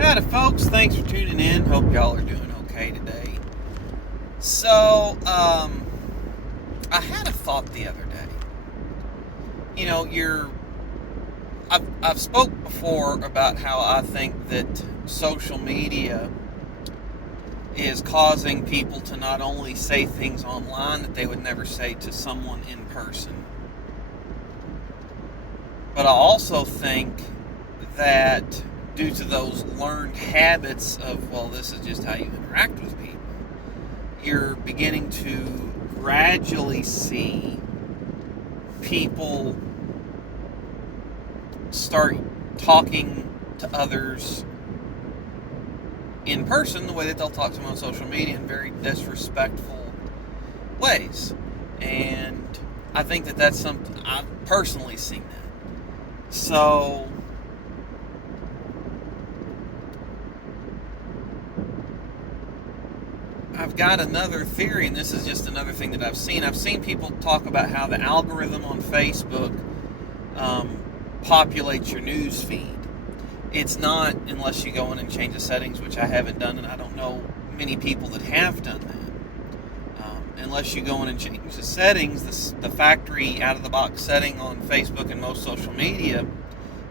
Howdy, folks. Thanks for tuning in. Hope y'all are doing okay today. So, I had a thought the other day. You know, I've spoke before about how I think that social media is causing people to not only say things online that they would never say to someone in person, but I also think that due to those learned habits of, well, this is just how you interact with people, you're beginning to gradually see people start talking to others in person the way that they'll talk to them on social media in very disrespectful ways. And I think that that's something I've personally seen that. So I've got another theory, and this is just another thing that I've seen. I've seen people talk about how the algorithm on Facebook populates your news feed. It's not, unless you go in and change the settings, which I haven't done, and I don't know many people that have done that. Unless you go in and change the settings, the factory out-of-the-box setting on Facebook and most social media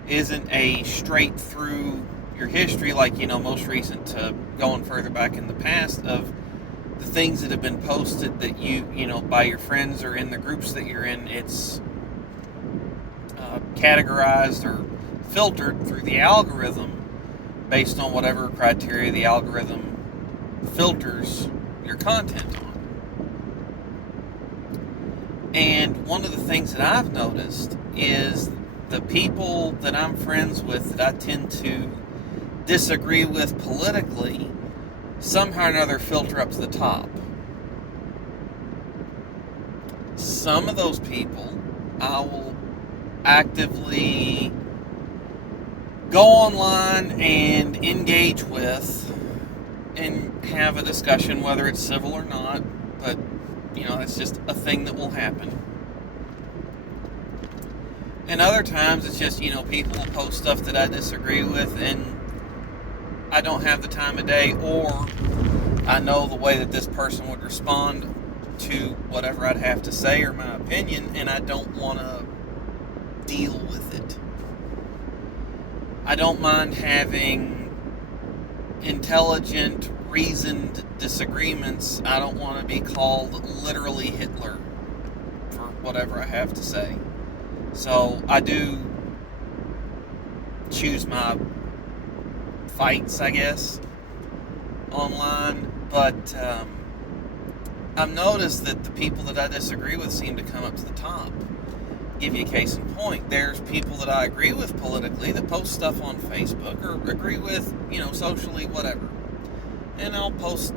isn't a straight through your history, like, most recent to going further back in the past of the things that have been posted that by your friends or in the groups that you're in. It's categorized or filtered through the algorithm based on whatever criteria the algorithm filters your content on. And one of the things that I've noticed is the people that I'm friends with that I tend to disagree with politically somehow or another filter up to the top. Some of those people I will actively go online and engage with and have a discussion, whether it's civil or not, but that's just a thing that will happen. And other times it's just, people will post stuff that I disagree with and I don't have the time of day, or I know the way that this person would respond to whatever I'd have to say or my opinion, and I don't want to deal with it. I don't mind having intelligent, reasoned disagreements. I don't want to be called literally Hitler for whatever I have to say. So I do choose my fights, I guess, online, but I've noticed that the people that I disagree with seem to come up to the top. Give you a case in point. There's people that I agree with politically that post stuff on Facebook or agree with, socially, whatever. And they'll post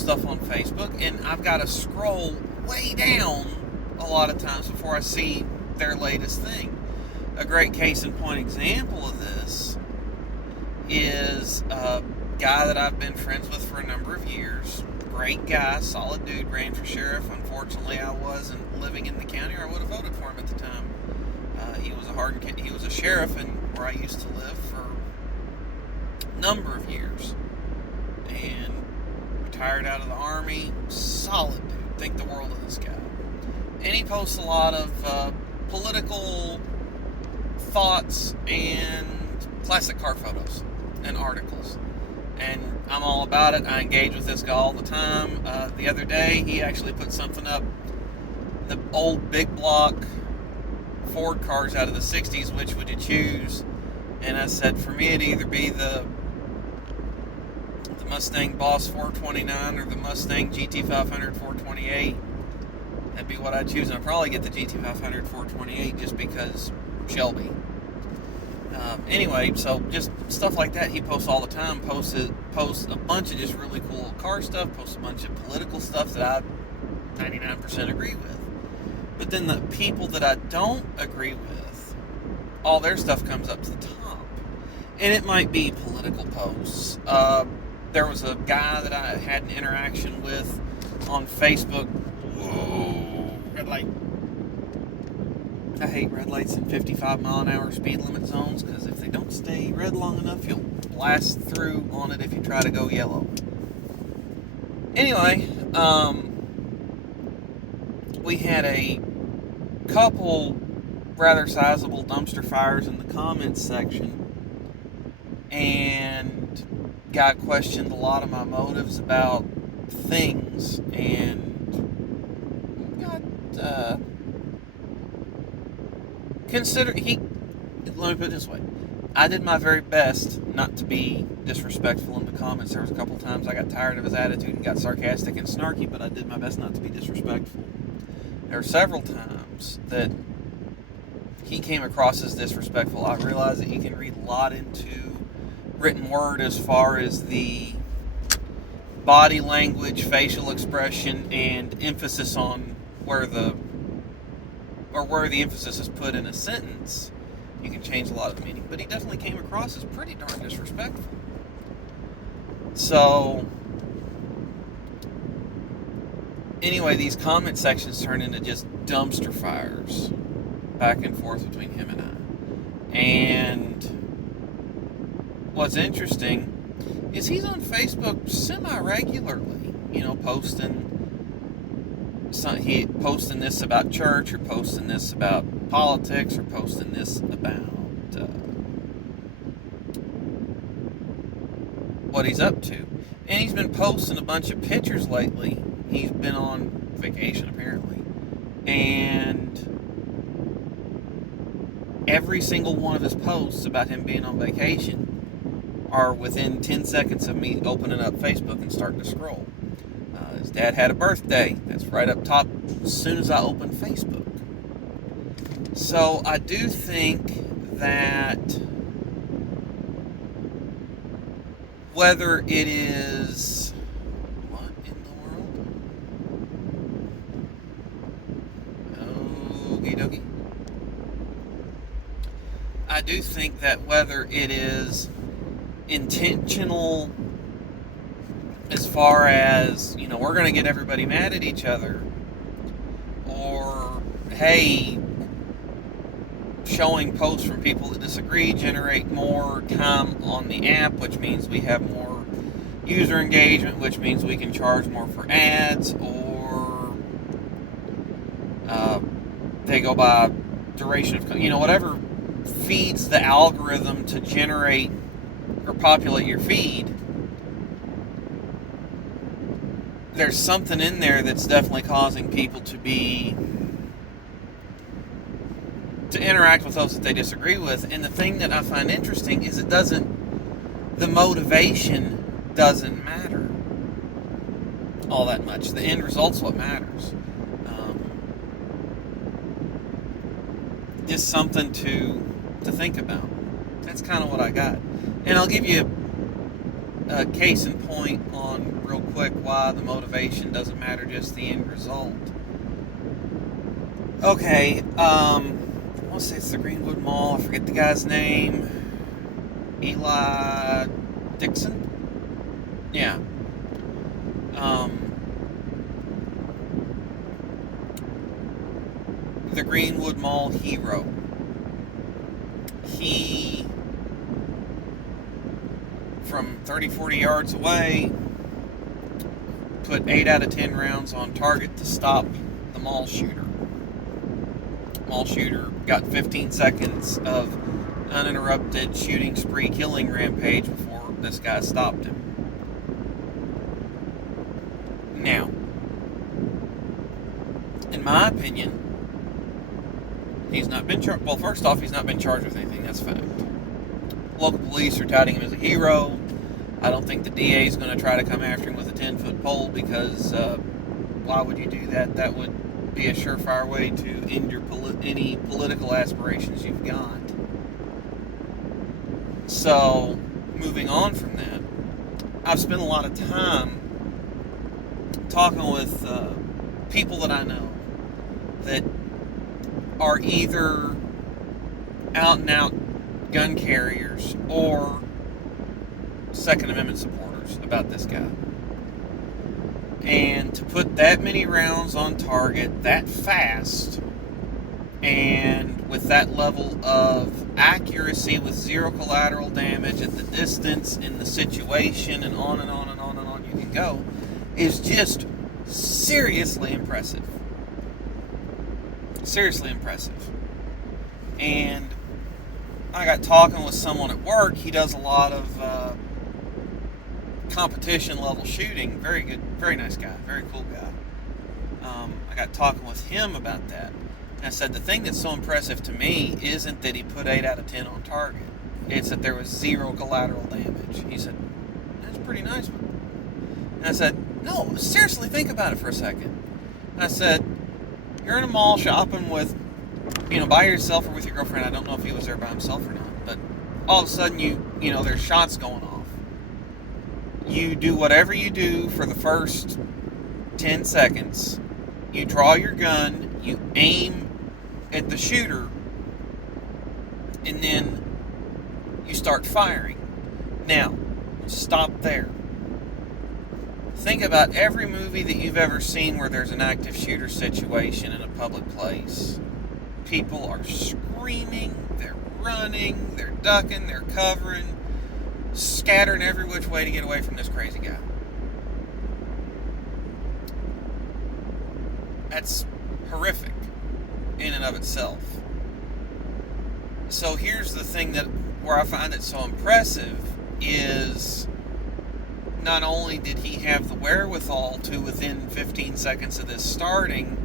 stuff on Facebook, and I've got to scroll way down a lot of times before I see their latest thing. A great case in point example of this is a guy that I've been friends with for a number of years. Great guy, solid dude, ran for sheriff. Unfortunately, I wasn't living in the county, or I would have voted for him at the time. He was a sheriff in where I used to live for a number of years, and retired out of the Army. Solid dude, think the world of this guy. And he posts a lot of political thoughts and classic car photos and articles. And I'm all about it. I engage with this guy all the time. The other day, he actually put something up, the old big block Ford cars out of the 60s, which would you choose? And I said, for me, it'd either be the Mustang Boss 429 or the Mustang GT500 428. That'd be what I'd choose. And I'd probably get the GT500 428 just because Shelby. Anyway, so just stuff like that he posts all the time. Posts a bunch of just really cool car stuff, posts a bunch of political stuff that I 99% agree with. But then the people that I don't agree with, all their stuff comes up to the top. And it might be political posts. There was a guy that I had an interaction with on Facebook. Whoa, red light. I hate red lights in 55 mile an hour speed limit zones, because if they don't stay red long enough, you'll blast through on it if you try to go yellow. Anyway, we had a couple rather sizable dumpster fires in the comments section, and guy questioned a lot of my motives about things, and got let me put it this way. I did my very best not to be disrespectful in the comments. There was a couple times I got tired of his attitude and got sarcastic and snarky, but I did my best not to be disrespectful. There were several times that he came across as disrespectful. I realize that you can read a lot into written word as far as the body language, facial expression, and emphasis on where the emphasis is put in a sentence. You can change a lot of the meaning, but he definitely came across as pretty darn disrespectful. So, anyway, these comment sections turn into just dumpster fires back and forth between him and I. And what's interesting is he's on Facebook semi-regularly, posting this about church, or posting this about politics, or posting this about what he's up to. And he's been posting a bunch of pictures lately. He's been on vacation, apparently. And every single one of his posts about him being on vacation are within 10 seconds of me opening up Facebook and starting to scroll. His dad had a birthday. That's right up top as soon as I open Facebook. So I do think that whether it is... What in the world? Okie dokie. I do think that whether it is intentional as far as, we're going to get everybody mad at each other, or, hey, showing posts from people that disagree generate more time on the app, which means we have more user engagement, which means we can charge more for ads, or they go by duration of, whatever feeds the algorithm to generate or populate your feed. There's something in there that's definitely causing people to interact with those that they disagree with. And the thing that I find interesting is the motivation doesn't matter all that much. The end result's what matters. Just something to think about. That's kind of what I got. And I'll give you a case in point on real quick why the motivation doesn't matter, just the end result. Okay, I want to say it's the Greenwood Mall. I forget the guy's name. Eli Dixon? Yeah. The Greenwood Mall hero. He, from 30, 40 yards away, put 8 out of 10 rounds on target to stop the mall shooter. Mall shooter got 15 seconds of uninterrupted shooting spree killing rampage before this guy stopped him. Now, in my opinion, he's not been charged. Well, first off, he's not been charged with anything. That's fact. Local police are touting him as a hero. I don't think the DA is going to try to come after him with a 10-foot pole, because why would you do that? That would be a surefire way to end your any political aspirations you've got. So, moving on from that, I've spent a lot of time talking with people that I know that are either out and out gun carriers or Second Amendment supporters about this guy. And to put that many rounds on target that fast, and with that level of accuracy, with zero collateral damage at the distance, in the situation, and on and on and on and on you can go, is just seriously impressive. Seriously impressive. And I got talking with someone at work. He does a lot of competition level shooting. Very good, very nice guy, very cool guy. I got talking with him about that. And I said, the thing that's so impressive to me isn't that he put 8 out of 10 on target. It's that there was zero collateral damage. He said, that's pretty nice. And I said, no, seriously, think about it for a second. And I said, you're in a mall shopping with, by yourself or with your girlfriend. I don't know if he was there by himself or not. But all of a sudden, there's shots going off. You do whatever you do for the first 10 seconds. You draw your gun, you aim at the shooter, and then you start firing. Now, stop there. Think about every movie that you've ever seen where there's an active shooter situation in a public place. People are screaming, they're running, they're ducking, they're covering, scattering every which way to get away from this crazy guy. That's horrific in and of itself. So here's the thing where I find it so impressive is not only did he have the wherewithal to, within 15 seconds of this starting,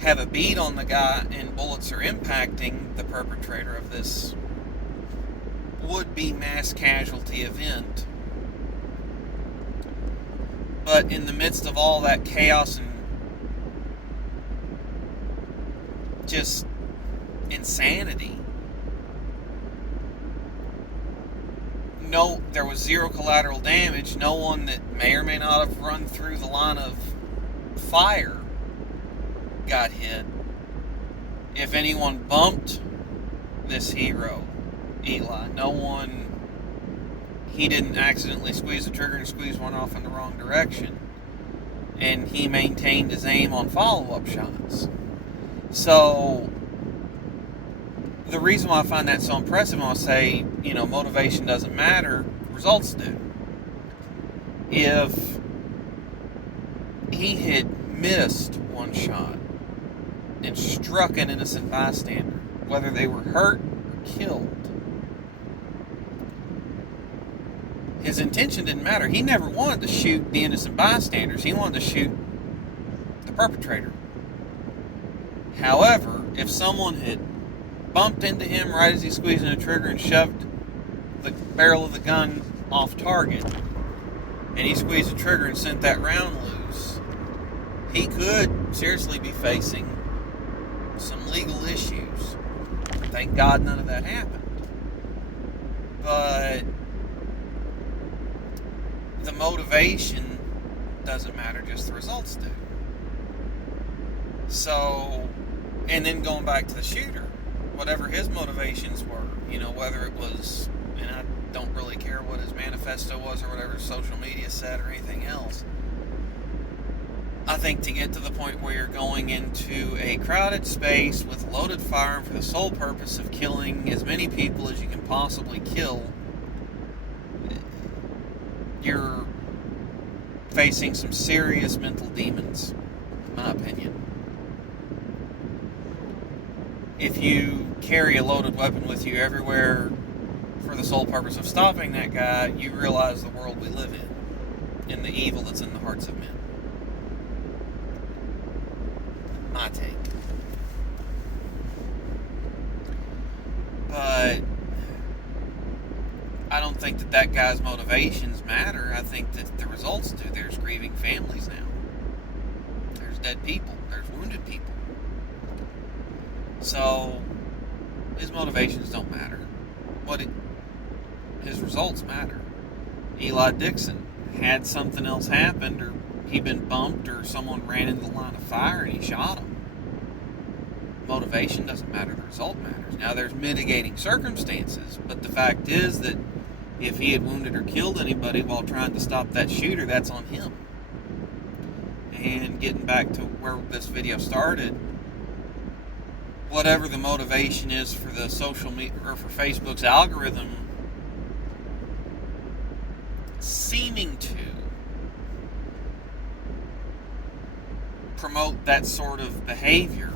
have a bead on the guy and bullets are impacting the perpetrator of this would-be mass casualty event, but in the midst of all that chaos and just insanity, there was zero collateral damage. No one that may or may not have run through the line of fire got hit. If anyone bumped this hero, Eli, he didn't accidentally squeeze the trigger and squeeze one off in the wrong direction. And he maintained his aim on follow-up shots. So, the reason why I find that so impressive, when I say, motivation doesn't matter, results do. If he had missed one shot and struck an innocent bystander, whether they were hurt or killed, his intention didn't matter. He never wanted to shoot the innocent bystanders. He wanted to shoot the perpetrator. However, if someone had bumped into him right as he's squeezing the trigger and shoved the barrel of the gun off target, and he squeezed the trigger and sent that round loose, he could seriously be facing some legal issues. Thank God none of that happened. But the motivation doesn't matter, just the results do. So, and then going back to the shooter, whatever his motivations were, whether it was, and I don't really care what his manifesto was or whatever social media said or anything else, I think to get to the point where you're going into a crowded space with loaded firearm for the sole purpose of killing as many people as you can possibly kill, you're facing some serious mental demons, in my opinion. If you carry a loaded weapon with you everywhere for the sole purpose of stopping that guy, you realize the world we live in and the evil that's in the hearts of men. My take. But I don't think that guy's motivations matter. I think that the results do. There's grieving families now. There's dead people. There's wounded people. So, his motivations don't matter. His results matter. Eli Dixon had something else happened, or he'd been bumped, or someone ran into the line of fire and he shot him. Motivation doesn't matter, the result matters. Now, there's mitigating circumstances, but the fact is that if he had wounded or killed anybody while trying to stop that shooter, that's on him. And getting back to where this video started, whatever the motivation is for the social media or for Facebook's algorithm seeming to promote that sort of behavior,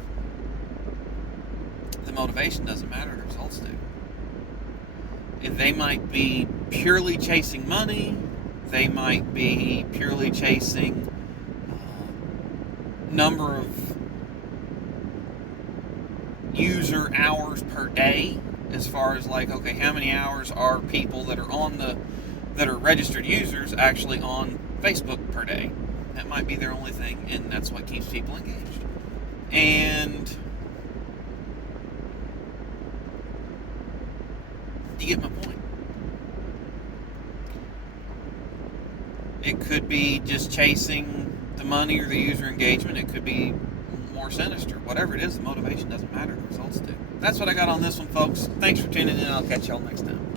the motivation doesn't matter, the results do. If they might be purely chasing money, they might be purely chasing number of user hours per day, as far as like, okay, how many hours are people that are registered users actually on Facebook per day? That might be their only thing, and that's what keeps people engaged. And you get my point. It could be just chasing the money or the user engagement. It could be more sinister. Whatever it is, the motivation doesn't matter. The results do. That's what I got on this one, folks. Thanks for tuning in. I'll catch y'all next time.